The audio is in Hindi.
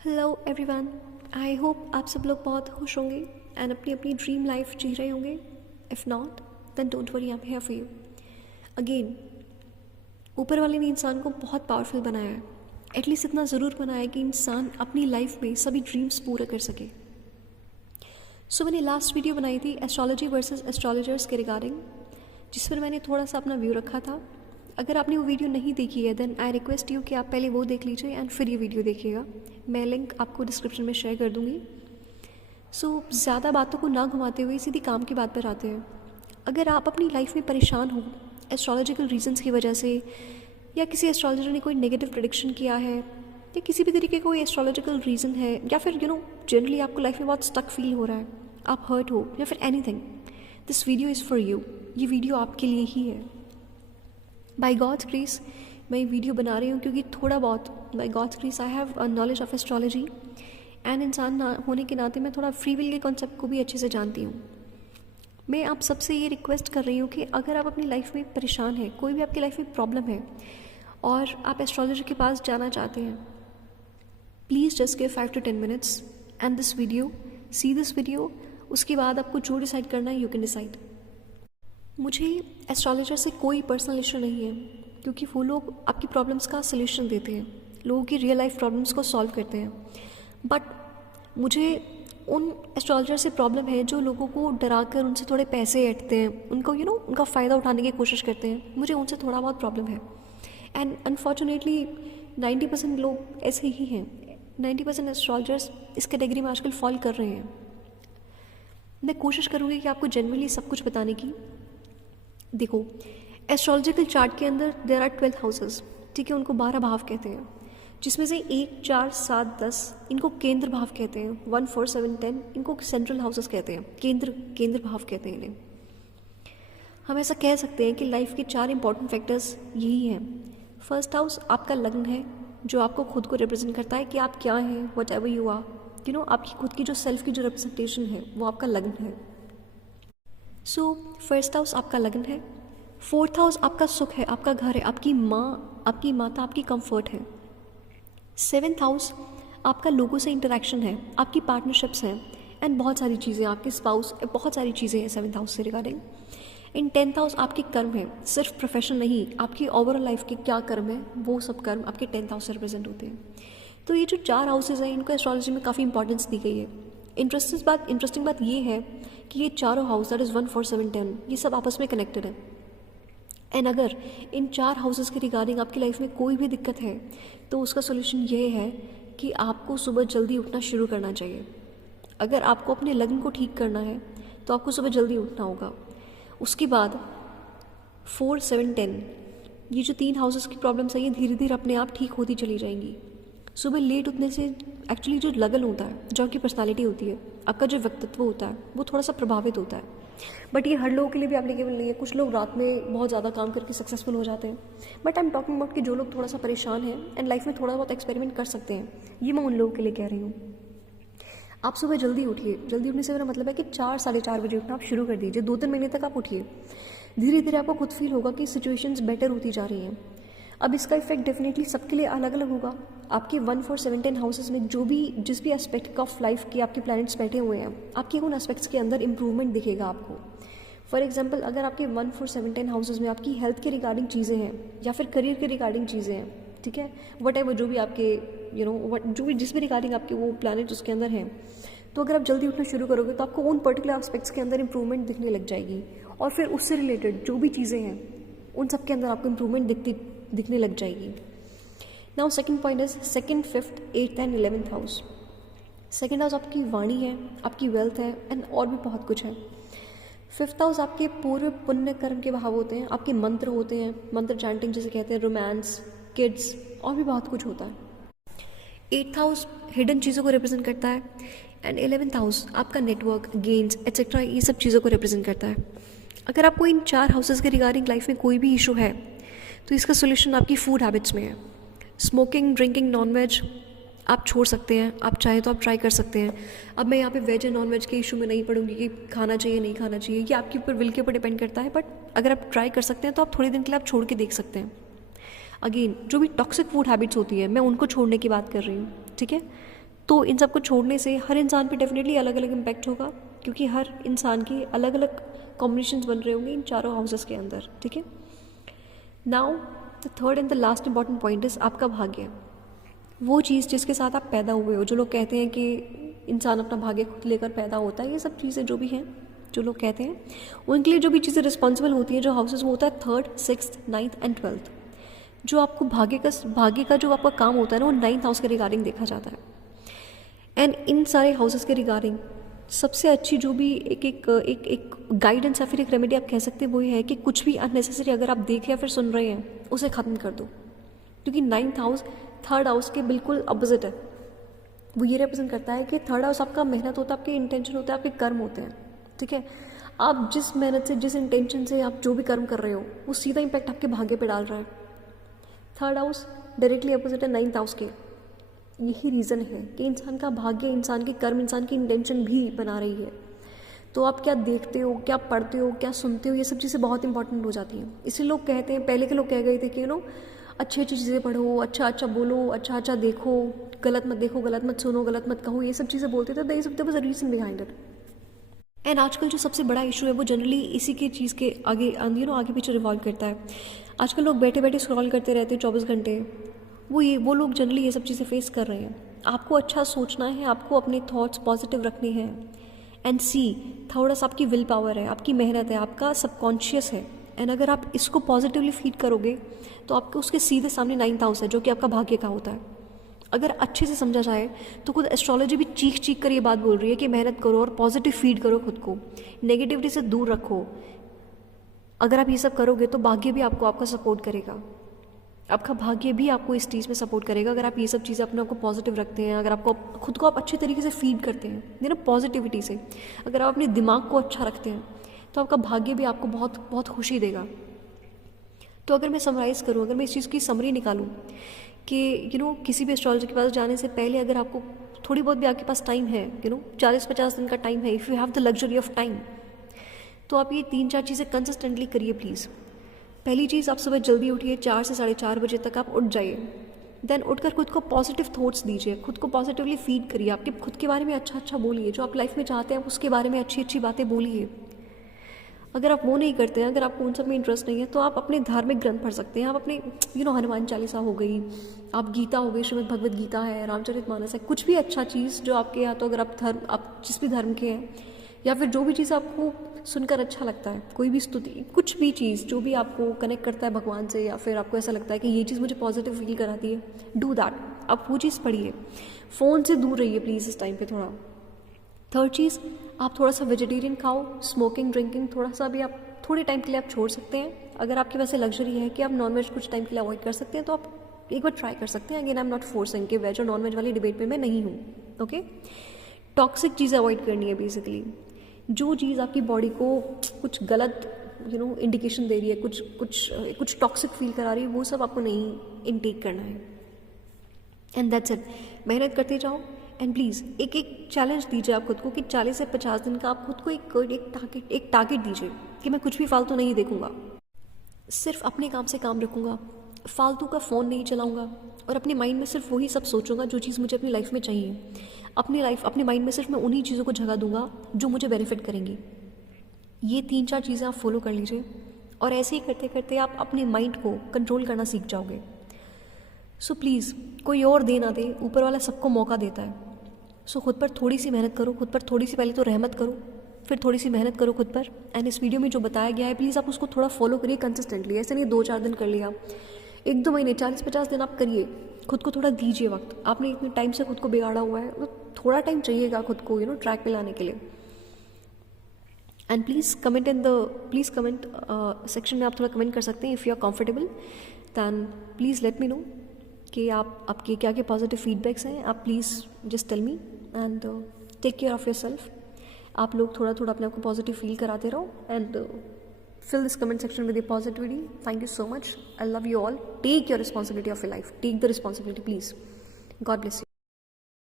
Hello everyone. आई होप आप सब लोग बहुत खुश होंगे एंड अपनी अपनी ड्रीम लाइफ जी रहे होंगे। If not then don't worry, I am here for you. Again, ऊपर वाले ने इंसान को बहुत पावरफुल बनाया है। एटलीस्ट इतना ज़रूर बनाया है कि इंसान अपनी लाइफ में सभी ड्रीम्स पूरा कर सके। सो मैंने लास्ट वीडियो बनाई थी एस्ट्रोलॉजी वर्सेस एस्ट्रोलॉजर्स के रिगार्डिंग, जिस पर मैंने थोड़ा सा अपना व्यू रखा था। अगर आपने वो वीडियो नहीं देखी है देन आई रिक्वेस्ट यू कि आप पहले वो देख लीजिए एंड फिर ये वीडियो देखिएगा। मैं लिंक आपको डिस्क्रिप्शन में शेयर कर दूँगी। सो ज़्यादा बातों को ना घुमाते हुए सीधी काम की बात पर आते हैं। अगर आप अपनी लाइफ में परेशान हो एस्ट्रोलॉजिकल रीजंस की वजह से, या किसी एस्ट्रोलॉजर ने कोई नेगेटिव प्रेडिक्शन किया है, या किसी भी तरीके का कोई एस्ट्रोलॉजिकल रीज़न है, या फिर जनरली आपको लाइफ में बहुत स्टक फील हो रहा है, आप हर्ट हो, या फिर anything, this video is for you. ये वीडियो आपके लिए ही है। बाय गॉड्स ग्रेस मैं ये वीडियो बना रही हूँ क्योंकि थोड़ा बहुत by god's grace I have a knowledge of astrology and इंसान होने के नाते मैं थोड़ा फ्री विल के कॉन्सेप्ट को भी अच्छे से जानती हूँ। मैं आप सबसे ये रिक्वेस्ट कर रही हूँ कि अगर आप अपनी लाइफ में परेशान हैं, कोई भी आपकी लाइफ में प्रॉब्लम है और आप एस्ट्रोलॉजर के पास जाना चाहते हैं, please just give 5 to 10 minutes and this video, see this video. उसके बाद आपको जो डिसाइड करना है यू कैन डिसाइड। मुझे एस्ट्रोलॉजर से कोई पर्सनल इशू नहीं है क्योंकि वो लोग आपकी प्रॉब्लम्स का सलूशन देते हैं, लोगों की रियल लाइफ प्रॉब्लम्स को सॉल्व करते हैं। बट मुझे उन एस्ट्रोलॉजर से प्रॉब्लम है जो लोगों को डरा कर उनसे थोड़े पैसे ऐंठते हैं, उनको उनका फ़ायदा उठाने की कोशिश करते हैं। मुझे उनसे थोड़ा बहुत प्रॉब्लम है एंड अनफॉर्चुनेटली 90% लोग ऐसे ही हैं। 90% एस्ट्रोलॉजर्स इस कैटेगरी में आजकल फॉल कर रहे हैं। मैं कोशिश करूँगी कि आपको जनरली सब कुछ बताने की। देखो, एस्ट्रोलॉजिकल चार्ट के अंदर देयर आर 12 हाउसेस, ठीक है, उनको 12 भाव कहते हैं, जिसमें से 1, 4, 7, 10 इनको केंद्र भाव कहते हैं। 1, 4, 7, 10 इनको सेंट्रल हाउसेस कहते हैं, केंद्र भाव कहते हैं इन्हें। हम ऐसा कह सकते हैं कि लाइफ के 4 इंपॉर्टेंट फैक्टर्स यही हैं। फर्स्ट हाउस आपका लग्न है, जो आपको खुद को रिप्रेजेंट करता है कि आप क्या हैं, वट एवर यू आर, आपकी खुद की जो सेल्फ की जो रिप्रेजेंटेशन है वो आपका लग्न है। सो फर्स्ट हाउस आपका लग्न है। फोर्थ हाउस आपका सुख है, आपका घर है, आपकी माँ, आपकी माता, आपकी कंफर्ट है। सेवेंथ हाउस आपका लोगों से इंटरेक्शन है, आपकी पार्टनरशिप्स हैं एंड बहुत सारी चीज़ें, आपके स्पाउस, बहुत सारी चीज़ें हैं सेवेंथ हाउस से रिगार्डिंग। इन टेंथ हाउस आपके कर्म है, सिर्फ प्रोफेशन नहीं, आपकी ओवरऑल लाइफ के क्या कर्म है वो सब कर्म आपके 10th हाउस से रिप्रेजेंट होते हैं। तो ये जो 4 हाउसेज हैं इनको एस्ट्रोलॉजी में काफ़ी इंपॉर्टेंस दी गई है। इंटरेस्टिंग बात ये है कि ये चारों हाउस, दैट इज़ 1, 4, 7, 10, ये सब आपस में कनेक्टेड है। एंड अगर इन 4 हाउसेस के रिगार्डिंग आपकी लाइफ में कोई भी दिक्कत है तो उसका सोल्यूशन ये है कि आपको सुबह जल्दी उठना शुरू करना चाहिए। अगर आपको अपने लग्न को ठीक करना है तो आपको सुबह जल्दी उठना होगा। उसके बाद 4, 7, 10 ये जो 3 हाउसेस की प्रॉब्लम्स है ये धीरे धीरे अपने आप ठीक होती चली जाएंगी। सुबह लेट उठने से एक्चुअली जो लगन होता है, जो आपकी पर्सनालिटी होती है, आपका जो व्यक्तित्व होता है वो थोड़ा सा प्रभावित होता है। बट ये हर लोगों के लिए भी एप्लीकेबल नहीं है। कुछ लोग रात में बहुत ज़्यादा काम करके सक्सेसफुल हो जाते हैं, but I am talking about कि जो लोग थोड़ा सा परेशान हैं एंड लाइफ में थोड़ा बहुत एक्सपेरिमेंट कर सकते हैं, ये मैं उन लोगों के लिए कह रही हूँ। आप सुबह जल्दी उठिए। जल्दी उठने से मेरा मतलब है कि 4, 4:30 बजे उठना आप शुरू कर दीजिए। 2-3 महीने तक आप उठिए। धीरे धीरे आपको खुद फील होगा कि सिचुएशंस बेटर होती जा रही हैं। अब इसका इफेक्ट डेफिनेटली सबके लिए अलग अलग होगा। आपके 1, 4, 7, 10 हाउसेस में जिस भी एस्पेक्ट ऑफ लाइफ के आपके प्लैनेट्स बैठे हुए हैं, आपके उन एस्पेक्ट्स के अंदर इंप्रूवमेंट दिखेगा आपको। फॉर एग्जाम्पल, अगर आपके 1, 4, 7, 10 हाउसेस में आपकी हेल्थ के रिगार्डिंग चीज़ें हैं या फिर करियर के रिगार्डिंग चीज़ें हैं, ठीक है, वट एवर जो भी आपके जो भी जिस भी रिगार्डिंग आपके वो प्लैनेट उसके अंदर हैं, तो अगर आप जल्दी उठना शुरू करोगे तो आपको उन पर्टिकुलर एस्पेक्ट्स के अंदर इंप्रूवमेंट दिखने लग जाएगी। और फिर उससे रिलेटेड जो भी चीज़ें हैं उन सब के अंदर आपको इंप्रूवमेंट दिखने लग जाएगी। Now second point is 2nd, 5th, 8th and 11th house. Second house आपकी वाणी है, आपकी वेल्थ है एंड और भी बहुत कुछ है। 5th हाउस आपके पूर्व पुण्य कर्म के भाव होते हैं, आपके मंत्र होते हैं, मंत्र चैंटिंग जिसे कहते हैं, रोमांस, किड्स और भी बहुत कुछ होता है। 8th हाउस हिडन चीज़ों को रिप्रेजेंट करता है एंड 11th हाउस आपका नेटवर्क, गेन्स एट्सेट्रा ये सब चीज़ों को रिप्रेजेंट करता है। अगर आपको इन 4 हाउसेस के रिगार्डिंग लाइफ में कोई भी इशू है तो इसका सोल्यूशन आपकी फूड हैबिट्स में है। स्मोकिंग, ड्रिंकिंग, नॉनवेज आप छोड़ सकते हैं, आप चाहें तो आप ट्राई कर सकते हैं। अब मैं यहाँ पे वेज एंड नॉन वेज के इशू में नहीं पढ़ूंगी कि खाना चाहिए नहीं खाना चाहिए, ये आपके ऊपर विल के ऊपर डिपेंड करता है। बट अगर आप ट्राई कर सकते हैं तो आप थोड़े दिन के लिए आप छोड़ के देख सकते हैं। अगेन, जो भी टॉक्सिक फूड हैबिट्स होती है मैं उनको छोड़ने की बात कर रही हूँ, ठीक है। तो इन सब को छोड़ने से हर इंसान पे डेफिनेटली अलग अलग इम्पैक्ट होगा, क्योंकि हर इंसान की अलग अलग कॉम्बिनेशंस बन रहे होंगे इन चारों हाउसेस के अंदर, ठीक है। Now the third and the last important point is आपका भाग्य। वो चीज़ जिसके साथ आप पैदा हुए हो, जो लोग कहते हैं कि इंसान अपना भाग्य खुद लेकर पैदा होता है, ये सब चीज़ें जो भी हैं जो लोग कहते हैं, उनके लिए जो भी चीज़ें रिस्पॉन्सिबल होती हैं, जो हाउसेस वो होता है 3rd, 6th, 9th and 12th। जो आपको भाग्य का जो आपका काम होता है ना, वो 9th हाउस के रिगार्डिंग देखा जाता है। एंड इन सारे हाउसेस के रिगार्डिंग सबसे अच्छी जो भी एक गाइडेंस या फिर एक रेमेडी आप कह सकते हैं, वो ये है कि कुछ भी अननेसेसरी अगर आप देख या फिर सुन रहे हैं उसे ख़त्म कर दो, क्योंकि 9th हाउस 3rd हाउस के बिल्कुल अपोजिट है। वो ये रिप्रेजेंट करता है कि 3rd हाउस आपका मेहनत होता है, आपके इंटेंशन होते हैं, आपके कर्म होते हैं, ठीक है। आप जिस मेहनत से, जिस इंटेंशन से आप जो भी कर्म कर रहे हो, वो सीधा इम्पैक्ट आपके भाग्य पे डाल रहा है। 3rd हाउस डायरेक्टली अपोजिट है 9th हाउस के। यही रीज़न है कि इंसान का भाग्य, इंसान के कर्म, इंसान की इंटेंशन भी बना रही है। तो आप क्या देखते हो, क्या पढ़ते हो, क्या सुनते हो, ये सब चीज़ें बहुत इंपॉर्टेंट हो जाती हैं। इसलिए लोग कहते हैं, पहले के लोग कह गए थे कि अच्छी अच्छी चीज़ें पढ़ो, अच्छा अच्छा बोलो, अच्छा अच्छा देखो, गलत मत देखो, गलत मत सुनो, गलत मत कहो, ये सब चीज़ें बोलते थे। There was a reason behind it. And आजकल जो सबसे बड़ा इशू है वो जनरली इसी के चीज़ के आगे आगे पीछे रिवॉल्व करता है। आजकल लोग बैठे बैठे स्क्रॉल करते रहते हैं 24 घंटे। वो लोग जनरली ये सब चीज़ें फेस कर रहे हैं। आपको अच्छा सोचना है, आपको अपने थॉट्स पॉजिटिव रखने हैं। एंड सी, थोड़ा सा आपकी विल पावर है, आपकी मेहनत है, आपका सबकॉन्शियस है। एंड अगर आप इसको पॉजिटिवली फीड करोगे तो आपके उसके सीधे सामने 9th हाउस है, जो कि आपका भाग्य का होता है। अगर अच्छे से समझा जाए तो खुद एस्ट्रोलॉजी भी चीख चीख कर ये बात बोल रही है कि मेहनत करो और पॉजिटिव फीड करो खुद को, नेगेटिविटी से दूर रखो। अगर आप ये सब करोगे तो भाग्य भी आपको आपका सपोर्ट करेगा, आपका भाग्य भी आपको इस चीज़ में सपोर्ट करेगा। अगर आप ये सब चीज़ें अपने आप को पॉजिटिव रखते हैं, अगर आपको खुद को आप अच्छे तरीके से फीड करते हैं पॉजिटिविटी से, अगर आप अपने दिमाग को अच्छा रखते हैं, तो आपका भाग्य भी आपको बहुत बहुत खुशी देगा। तो अगर मैं समराइज़ करूँ, अगर मैं इस चीज़ की समरी निकालूँ कि किसी भी एस्ट्रोलॉजर के पास जाने से पहले अगर आपको थोड़ी बहुत भी आपके पास टाइम है, 40-50 दिन का टाइम है, if you have the luxury of time, तो आप ये 3-4 चीज़ें कंसिस्टेंटली करिए प्लीज़। पहली चीज़, आप सुबह जल्दी उठिए, 4 से 4:30 बजे तक आप उठ जाइए। देन उठकर खुद को पॉजिटिव थॉट्स दीजिए, खुद को पॉजिटिवली फीड करिए, आपके खुद के बारे में अच्छा अच्छा बोलिए, जो आप लाइफ में चाहते हैं उसके बारे में अच्छी अच्छी बातें बोलिए। अगर आप वो नहीं करते हैं, अगर आपको उन सब में इंटरेस्ट नहीं है, तो आप अपने धार्मिक ग्रंथ पढ़ सकते हैं। आप अपने हनुमान चालीसा हो गई, आप गीता हो गई, श्रीमद् भगवद गीता है, रामचरितमानस है, कुछ भी अच्छा चीज़ जो आपके, या तो अगर आप जिस भी धर्म के हैं, या फिर जो भी चीज़ आपको सुनकर अच्छा लगता है, कोई भी स्तुति, कुछ भी चीज़ जो भी आपको कनेक्ट करता है भगवान से, या फिर आपको ऐसा लगता है कि ये चीज़ मुझे पॉजिटिव फील कराती है, डू दैट। आप वो चीज़ पढ़िए। फ़ोन से दूर रहिए प्लीज़ इस टाइम पे थोड़ा। 3rd चीज़, आप थोड़ा सा वेजिटेरियन खाओ, स्मोकिंग ड्रिंकिंग थोड़ा सा भी आप थोड़े टाइम के लिए आप छोड़ सकते हैं। अगर आपके वैसे लग्जरी है कि आप नॉनवेज कुछ टाइम के लिए अवॉइड कर सकते हैं, तो आप एक बार ट्राई कर सकते हैं। Again I am not forcing कि वेज और नॉनवेज वाली डिबेट में मैं नहीं हूँ, ओके। टॉक्सिक चीज़ें अवॉइड करनी है बेसिकली। जो चीज़ आपकी बॉडी को कुछ गलत इंडिकेशन दे रही है, कुछ टॉक्सिक फील करा रही है, वो सब आपको नहीं इनटेक करना है। And that's it. मेहनत करते जाओ। एंड प्लीज़ एक चैलेंज दीजिए आप खुद को कि 40 से 50 दिन का आप खुद को एक टारगेट दीजिए कि मैं कुछ भी फालतू नहीं देखूंगा, सिर्फ अपने काम से काम रखूंगा, फालतू का फ़ोन नहीं चलाऊंगा, और अपने माइंड में सिर्फ वही सब सोचूंगा जो चीज़ मुझे अपनी लाइफ में चाहिए। अपने माइंड में सिर्फ मैं उन्हीं चीज़ों को जगह दूंगा जो मुझे बेनिफिट करेंगी। ये 3-4 चीज़ें आप फॉलो कर लीजिए, और ऐसे ही करते करते आप अपने माइंड को कंट्रोल करना सीख जाओगे। सो प्लीज़, कोई और दे ना दे, ऊपर वाला सबको मौका देता है। सो खुद पर थोड़ी सी मेहनत करो, खुद पर थोड़ी सी पहले तो रहमत करो, फिर थोड़ी सी मेहनत करो खुद पर। एंड इस वीडियो में जो बताया गया है, प्लीज़ आप उसको थोड़ा फॉलो करिए कंसिस्टेंटली। ऐसे नहीं 2-4 दिन कर लिया, 1-2 महीने, 40-50 दिन आप करिए। खुद को थोड़ा दीजिए वक्त। आपने इतने टाइम से खुद को बिगाड़ा हुआ है, तो थोड़ा टाइम चाहिएगा खुद को ट्रैक पे लाने के लिए। एंड प्लीज़ कमेंट सेक्शन में आप थोड़ा कमेंट कर सकते हैं if you are comfortable. Then please let me know कि आपके क्या क्या पॉजिटिव फीडबैक्स हैं। आप please just tell me and take care of yourself. आप लोग थोड़ा थोड़ा अपने आप को पॉजिटिव फील कराते रहो and fill this comment section with your positivity. Thank you so much. I love you all. Take your responsibility of your life. Take the responsibility, please. God bless you.